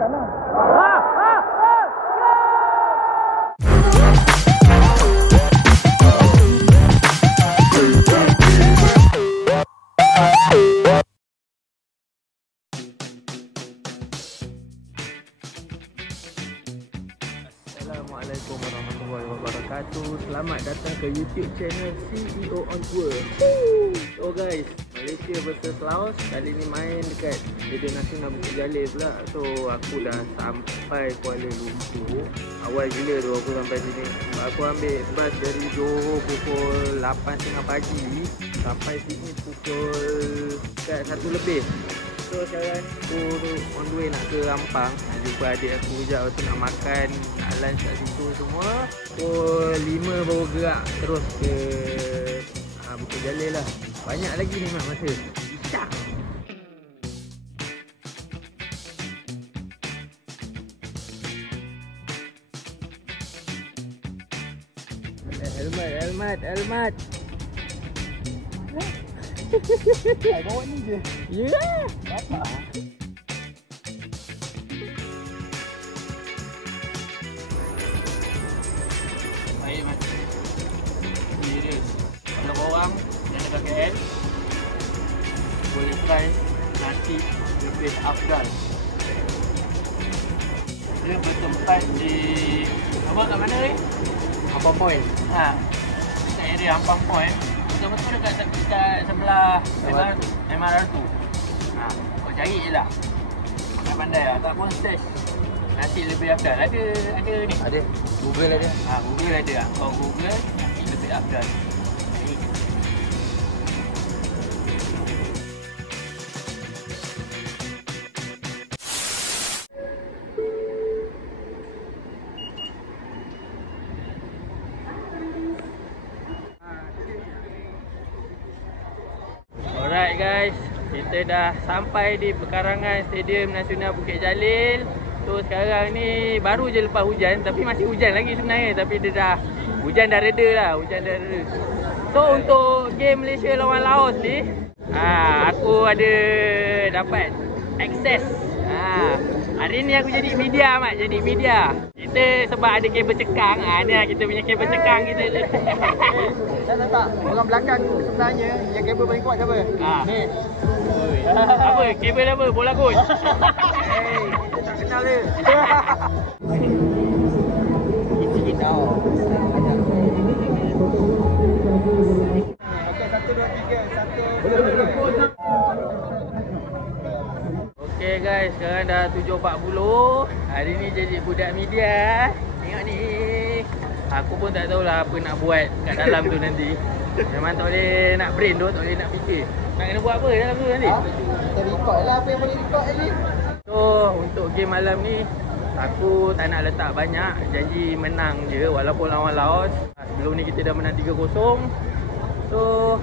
makan lah. Assalamualaikum warahmatullahi wabarakatuh. Selamat datang ke YouTube channel CEO on Tour. So guys, Malaysia versus Laos. Kali ni main dekat Stadium Nasional Bukit Jalil pula. So aku dah sampai Kuala Lumpur. Awal gila tu aku sampai sini. Aku ambil bas dari Johor pukul 8.30 pagi. Sampai sini pukul 1 lebih. So sekarang aku on the way nak ke Ampang. Nak jumpa adik aku sekejap. Lepas tu nak makan, nak lunch kat situ semua. Pukul 5 baru gerak terus ke Bukit Jalil lah. Banyak lagi ni mak masa. Isyak. Helmat. Bawa ni je. Ya. Bapak. Baik Mat. Ini dia. Kalau korang yang dekat KL boleh try nasi lebih Afdal. Dia bertempat di apa kat mana ni? Ampang Point. Dekat area Ampang Point. Betul-betul dekat sebelah MRT. Kau cari je lah. Pandai lah. Tak pun search nasi lebih Afdal. Ada ni? Ada. Google ada. Google ada lah. Kau Google nasi lebih Afdal. Alright guys, kita dah sampai di pekarangan Stadium Nasional Bukit Jalil. So sekarang ni baru je lepas hujan, tapi masih hujan lagi sebenarnya. Tapi dia hujan dah reda lah, So untuk game Malaysia lawan Laos ni, aku ada dapat akses. Hari ni aku jadi media Mat, Kita sebab ada kabel cekang, ni lah kita punya kabel cekang kita. Tak. Orang belakang sebenarnya yang kabel paling kuat siapa? Ni. Apa? Kabel apa? Bola gol. Tak kenal dia. Sikit tau. Okey, 1, 2, 3. 1. Okay guys, sekarang dah 7.40. Hari ni jadi budak media. Tengok ni. Aku pun tak tahulah apa nak buat kat dalam tu nanti. Memang tak boleh nak brain tu, tak boleh nak fikir. Nak kena buat apa dalam tu nanti? Kita record lah apa yang boleh record lagi. So, untuk game malam ni, aku tak nak letak banyak. Janji menang je walaupun lawan Laos. Sebelum ni kita dah menang 3-0. So,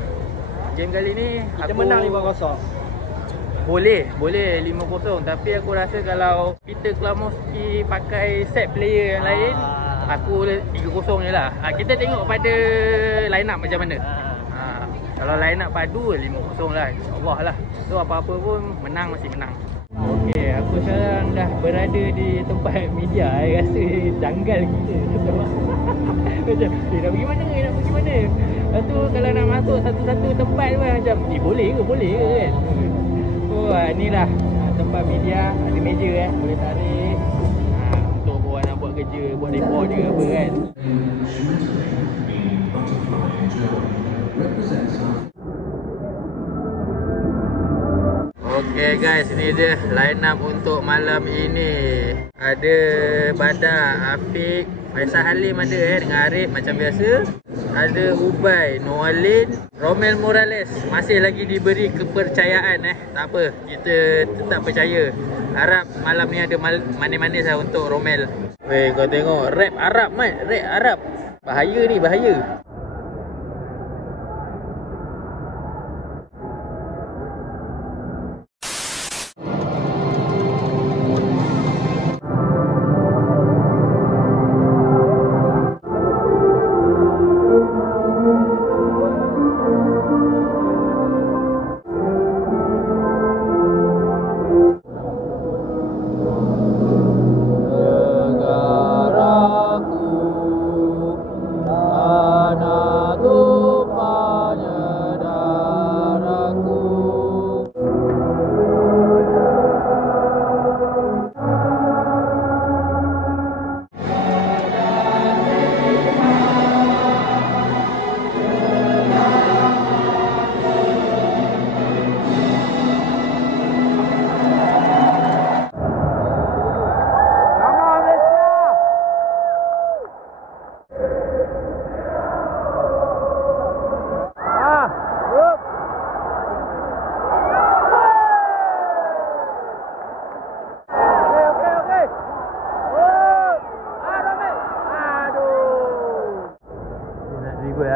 game kali ni Kita aku menang 5-0. Boleh 5-0. Tapi aku rasa kalau Peter Klamowski pakai set player yang lain, aku 3-0 je lah. Kita tengok pada line up macam mana. Kalau line up padu 5-0 lah, InsyaAllah lah. So apa-apa pun menang masih menang. Okay, aku sekarang dah berada di tempat media. Rasa janggal gila. Macam nak pergi mana? Lepas tu kalau nak masuk satu-satu tempat pun macam boleh ke kan. Inilah tempat media. Ada meja boleh tarik. Untuk korang nak buat kerja, buat report ke apa kan. Okay guys, ini dia line up untuk malam ini. Ada Badar, Afiq, Faisal Halim ada dengan Arif macam biasa. Ada Ubay, Noalin, Romel Morales masih lagi diberi kepercayaan Tak apa, kita tetap percaya. Harap malam ni ada manis-manis lah untuk Romel. Weh, kau tengok rap Arab Mat, rap Arab. Bahaya ni, bahaya.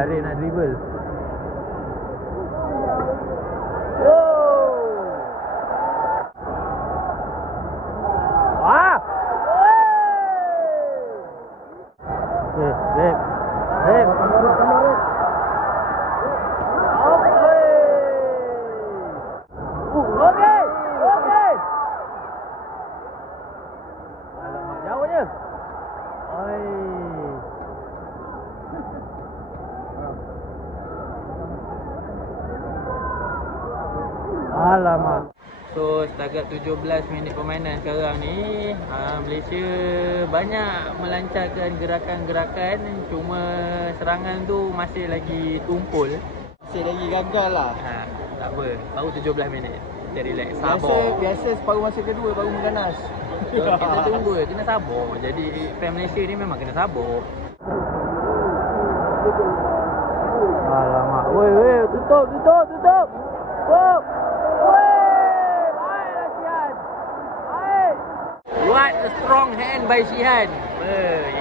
lah Ray nak dribble. Rep. Okey. Alamak, jauh je. Oi. Alamak. So setakat 17 minit permainan sekarang ni, Malaysia banyak melancarkan gerakan-gerakan, cuma serangan tu masih lagi tumpul. Masih lagi gagal lah. Tak apa, baru 17 minit. Kita relax, sabar. Biasa separuh masa kedua baru mengganas. Kita tunggu, kena sabar. Jadi fan Malaysia ni memang kena sabar. Alamak. Woi, tutup. Tutup. What a strong hand by Shihan.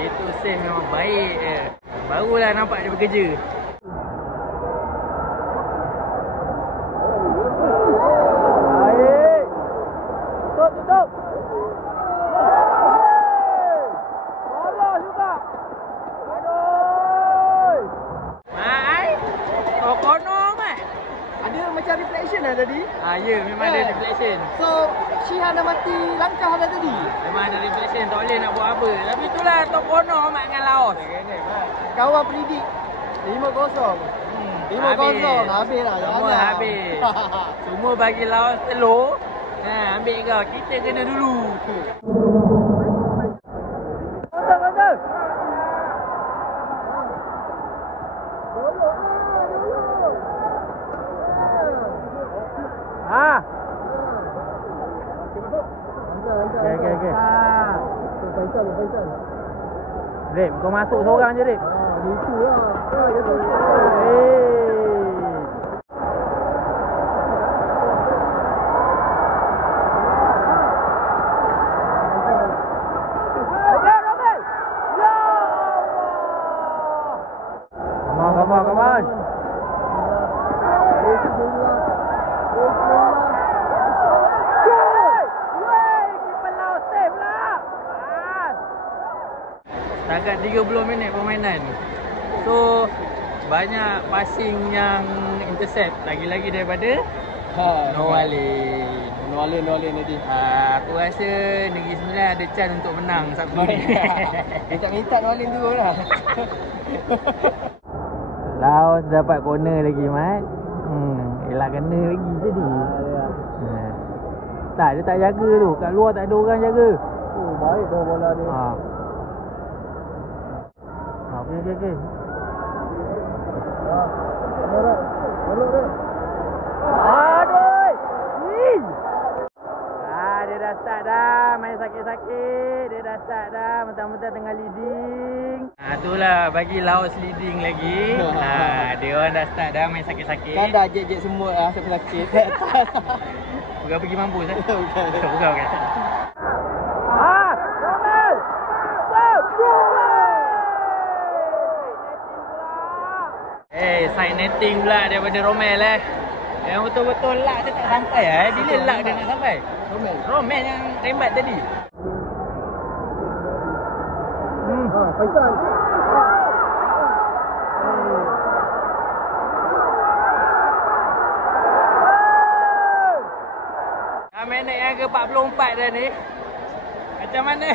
Itu save memang baik je. Barulah nampak dia bekerja. Baik. Tutup. Bola juga. Aduh. Mai. Tokono mai. Ada macam reflection lah tadi. Ya, memang ada reflection. So, Shihan dah mati langkah dah tadi. Memang ada reflection, tak boleh nak buat apa. Tapi itulah Tokono mat dengan Laos. Kawan predict 5-0. 5-0 habis lah. Semua habis. Semua bagi Laos telur. Ambil kau. Kita kena dulu. Betul. Okay. Faisal. Rip, kau masuk seorang je, Rip. Itu lah. Come on. Setakat 30 minit permainan. So banyak passing yang intercept. Lagi-lagi daripada Noalin tadi. Aku rasa Negeri Sembilan ada chance untuk menang Sabtu ni. Minta Noalin tu lah. Laos dapat corner lagi, Mat. Elak kena lagi jadi. Tak, dia tak jaga tu. Kat luar tak ada orang jaga. Baik dah bola dia. Okey. Belok dia. Aduh. Dia dah start dah. Main sakit-sakit. Dia dah start dah. Mentang-mentang tengah leading. Itulah bagi Laos leading lagi. Dia orang dah start dah main sakit-sakit. Kan dah jet-jet semua lah sakit-sakit. Bukan pergi mampus eh? Bukan. Romel! Side netting pula daripada Romel Yang betul-betul luck dia tak sampai Bila luck dia nak sampai? Romel yang rembat tadi. Faisal. Minit yang ke-44 dah ni. Macam mana?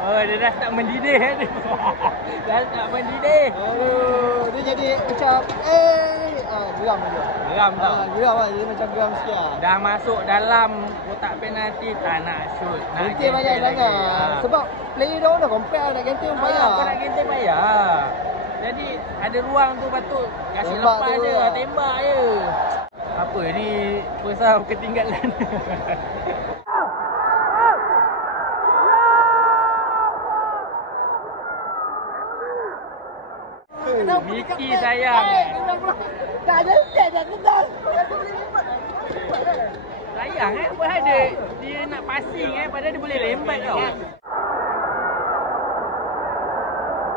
Dia dah start mendidih ni. Dah start mendidih. Dia jadi macam geram je. Geram tau. Geram lah, dia macam geram sikit lah. Dah masuk dalam kotak penalti, tak nak shoot. Genting banyak sangat. Sebab player dia orang dah compare nak genting payah. Kau nak genting payah. Jadi ada ruang tu patut kasih lepas je, tembak je. Apa ni first ketinggalan. Miki sayang. Tak ada set dah kedal. Sayang buat ada dia nak passing padahal dia boleh lembat tau.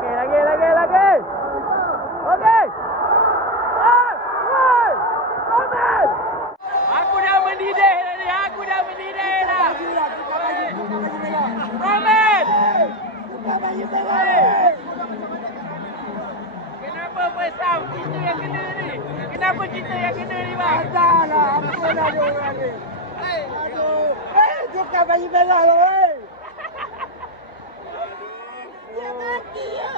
Okey, lagi. Okey. Kenapa Persam kita yang kena ni? Kenapa kita yang kena ni bang? Adahlah, apa lah dia orang ni. Aduh. Bukan bagi merah lah, weh. Dia mati ya.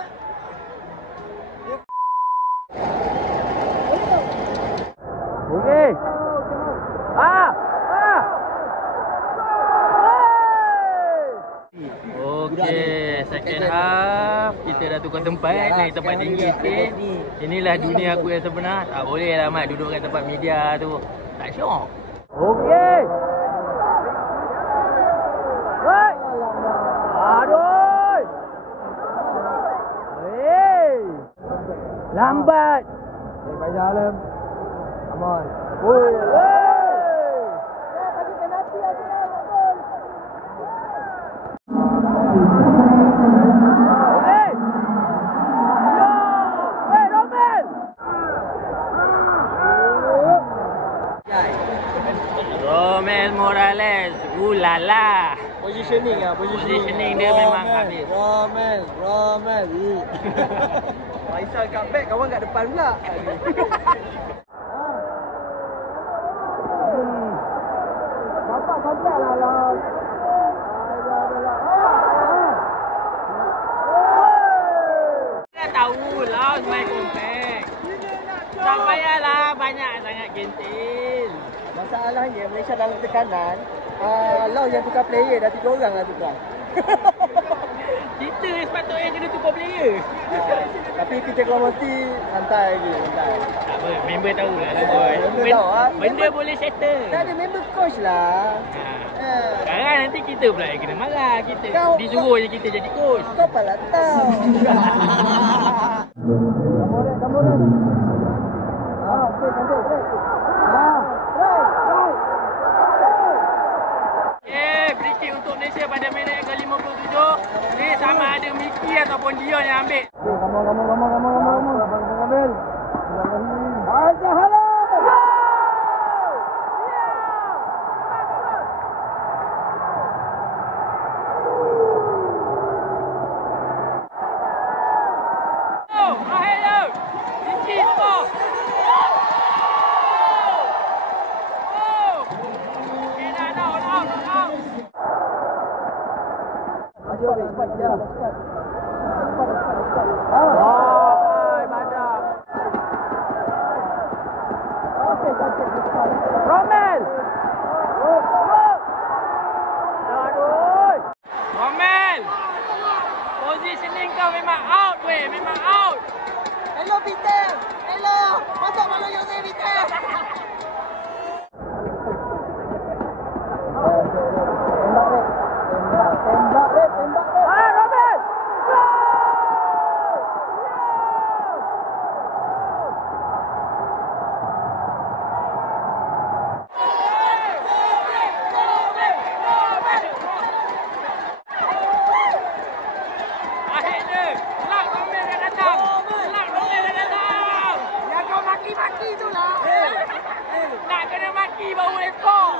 Okey. Okey, second half kita dah tukar tempat naik tempat tinggi sikit. Inilah dunia aku yang sebenar. Tak boleh lah Mat duduk kat tempat media tu. Tak syok. Okey. Hei. Aduh. Hei. Lambat. Baik Alam. Come on. Oi. Bagi penalti aja gol. Hey! Yo! Hey, Romel! Romel Morales. Ulala. Positioning ah, Positioning dia memang habis. Romel. Faisal comeback, kawan kat depan pula. Bapak comeback lah. Dah tahu lah main compact. Tak payahlah banyak sangat gentil. Masalahnya Malaysia dalam tekanan. Lau yang tukar player dah 3 orang lah tukar. Kita sepatutnya kena tukar player. Tapi kita kalau mesti santai lagi, santai. Tak apa, member tahulah lah boy. Member tahu ah. Benda boleh settle. Tak ada member coach lah. Sekarang nanti kita pula yang kena marah. Kita Kau- disuruh je kita jadi coach. Kau pala tahu. Kamu ni. Okey, cantik, break. Free kick untuk Malaysia pada minit ke-57. Ni sama ada Miki ataupun Dion yang ambil. Kamu. Abang ambil. Aja hala. Oh, akhir tu. Miki skor. Oh. Okay, dah out. Maju cepat dia. Cepat. Oh, mantap. Okey, cantik. Romel. Aduh. Romel. Positioning kau memang out weh, memang out. Hello Peter. Hello. Masuk malu Jose Peter. Tembak. Ah, Romel. Akhirnya, kelak Romel dah datang. Yang kau maki-maki tu lah. Nak kena maki baru boleh skor.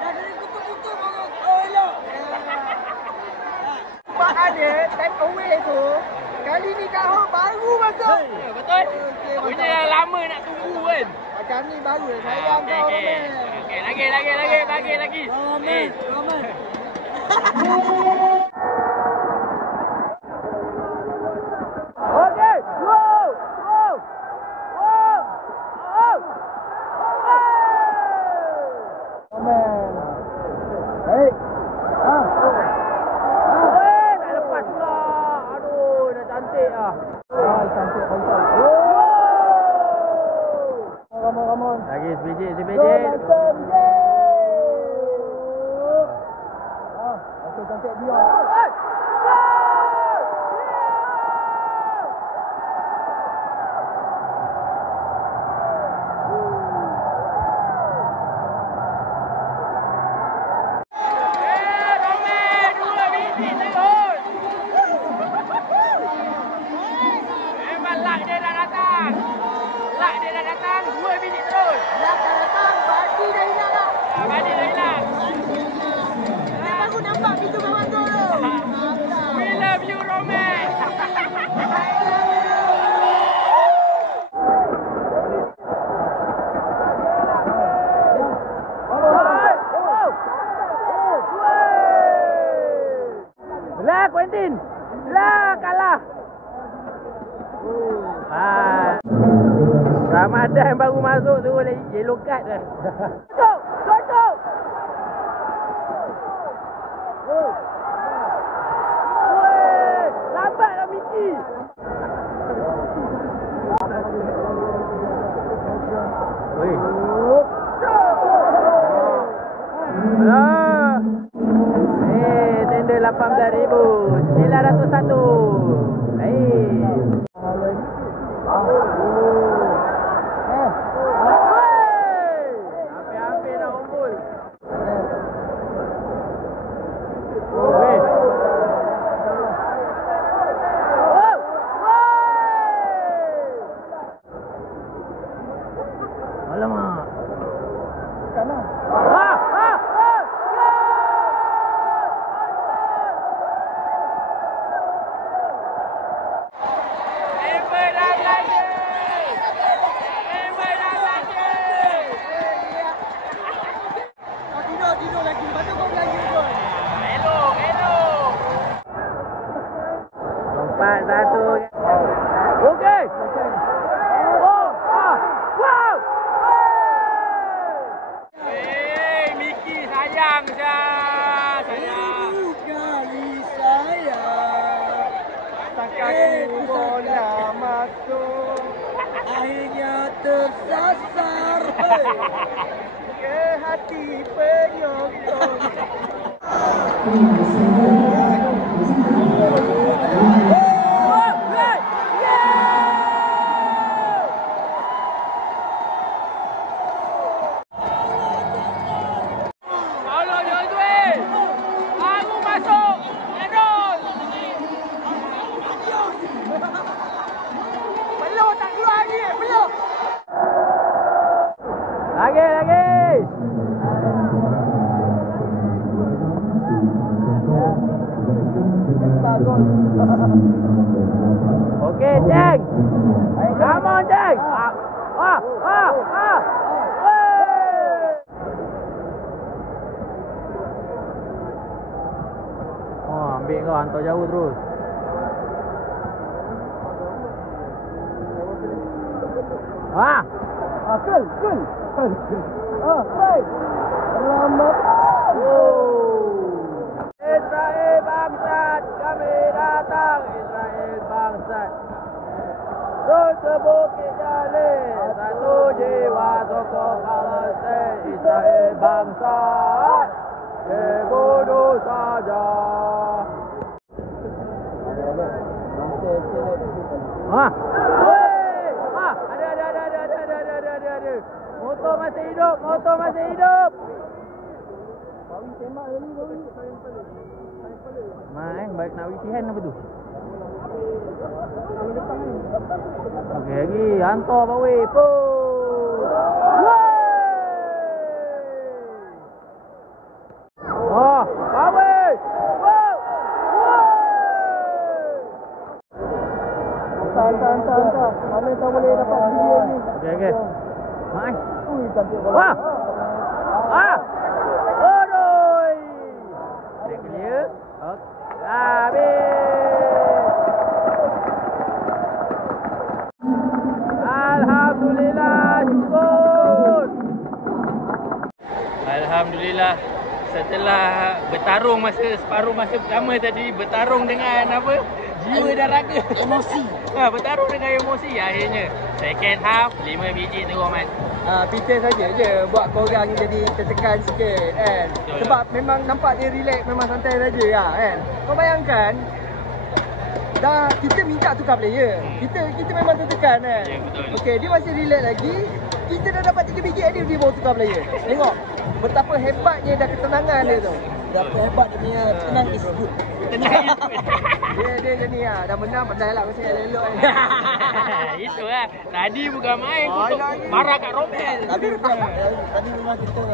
Dah dari kutu-kutu baru. Oh, hello. Sebab ada take away tu. Kali ni Kak Ho baru masuk. Betul? Okey, Punya dah lama nak tunggu kan. Macam ni baru sayang kau. Okey, lagi. Roman. Okey, go. Roman. Hei. Tak lepas pula. Aduh, dah cantik ah. Cantik Faisal. Come on. Lagi sebiji. Okey, cantik dia. Lak dia dah datang 2 minit terus. Nak datang, bagi dah hilang dah. Badi dah hilang. Dia baru nampak pintu kawan tu. Lah Quentin. Lah kalah. Ramadan baru masuk tu lagi yellow card dah. Tutup. Woi, lambatlah Miki. Woi. Alah. Tender 18,901. Hampir-hampir nak unggul. Alamak. Kanan. Tidur lagi. Lepas tu kau lagi pun. Elok. 4-1. Okey. Wow. Miki sayang dah. Sayang. Kali sayang. Takkan bola masuk. Akhirnya tersasar. Ke hati penyokong. Lagi. Okey, Ceng. Come on, Ceng. Ambil kau hantar jauh terus. Kul. Baik. Selamat. Israel bangsat, kami datang. Israel bangsat. Turun ke Bukit Jalil. Satu jiwa sokong Palestin. Israel bangsat. Dibunuh saja. Ada. Motor masih hidup. Bawi tembak tadi, Bawi. Baik nak wiki hand apa tu? Okey lagi, hantar Bawi. Bawi. Hantar. Mana tak boleh dapat video ni. Okey. Ui, cantik bola. Odoi. Dia clear. Okey. Habis. Alhamdulillah, syukur. Alhamdulillah. Setelah bertarung separuh masa pertama tadi, bertarung dengan apa? Jiwa dan raga. Emosi. Bertarung dengan emosi akhirnya. Second half 5 biji tu Rahman. Peter saja je buat korang jadi tertekan sikit kan. Betul. Sebab memang nampak dia relax, memang santai saja lah kan. Kau bayangkan dah kita minta tukar player. Kita memang tertekan kan. Ya, betul. Okey, dia masih relax lagi. Kita dah dapat 3 biji dia bawa tukar player. Tengok betapa hebatnya dah ketenangan dia tu. Betapa hebat dia punya tenang is good. Tenang. Dia jadi dah menang pandai lah macam elok ni. Itu lah. Tadi bukan main tu marah kat Romel. Tadi memang kita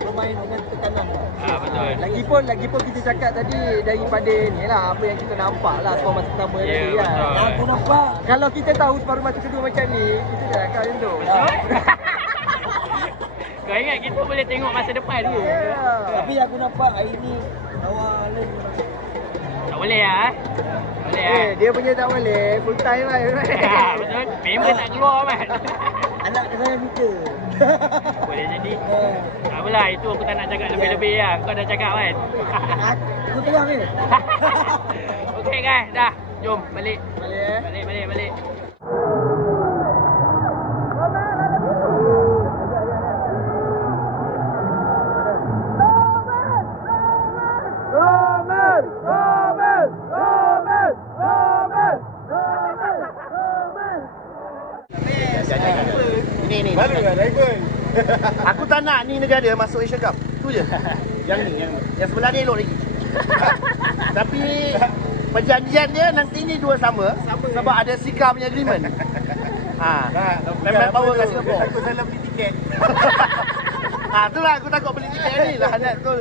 bermain dengan tekanan. Betul. Lagipun kita cakap tadi daripada ni lah apa yang kita nampak lah separuh masa pertama tadi kan. Betul. Aku nampak. Kalau kita tahu separuh masa kedua macam ni, kita dah akan rindu. Kau ingat kita boleh tengok masa depan dia. Tapi aku nampak hari ni lawan boleh lah Boleh lah Dia punya tak boleh, full time lah. Betul, member tak keluar Mat. Anak dia saya minta. Boleh jadi. Tak apalah, itu aku tak nak cakap lebih-lebih lah. Kau dah cakap kan. Aku terang ni. Okey guys, dah. Jom balik. Balik Balik. Ni. Malu kan driver. Aku tak nak ni negara masuk Asia Cup. Tu je. Yang ni. Yang sebelah ni elok lagi. Tapi perjanjian dia nanti ni dua sama sebab ada Sika punya agreement. Memang power kat Singapore. Aku salah beli tiket. Itulah aku takut beli tiket ni lah. Betul.